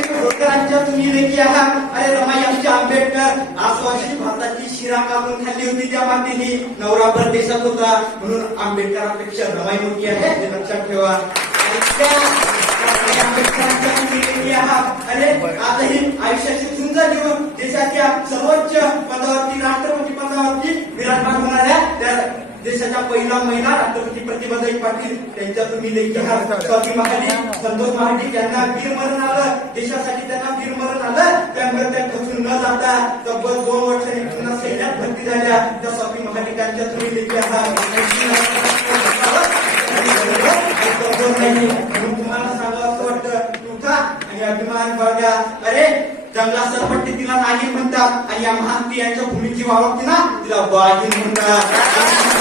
होळकरांच्या तुम्ही लेखी आहात. अरे रमाई आमच्या आंबेडकर आसवाशी भारताची शिरा कापून खाल्ली होती त्या मातीने. नवरा परदेशात होता म्हणून आंबेडकरांपेक्षा रमाई मोठी आहे हे लक्षात ठेवा. आंबेडकरांच्या तुम्ही लेखी आहात. अरे आजही आयुष्याची झुंज घेऊन देशाच्या सर्वोच्च पदावरती राष्ट्रपती पदावरती विराजमान होणाऱ्या त्या देशाच्या पहिला महिला राष्ट्रपती प्रतिभाताई पाटील त्यांच्या तुम्ही लेखी आहात. स्वाती महाडिक, संतोष महाडिक यांना वीरमरण आलं. देशासाठी त्यांना वीरमरण आलं. त्यामुळे त्या खचून न जाता तब्बल 2 वर्षांनी पुन्हा सैन्यात भरती झाल्या. त्या स्वाती महाडिकांच्या तुम्ही लेखी आहात. म्हणून तुम्हाला सांगावं असं वाटतं उठा आणि अभिमान बघा. अरे जंगला सरपट्टी तिला नागिन म्हणतात आणि या महान स्त्रियांच्या भूमीची वावरती ना तिला बागिन म्हणतात.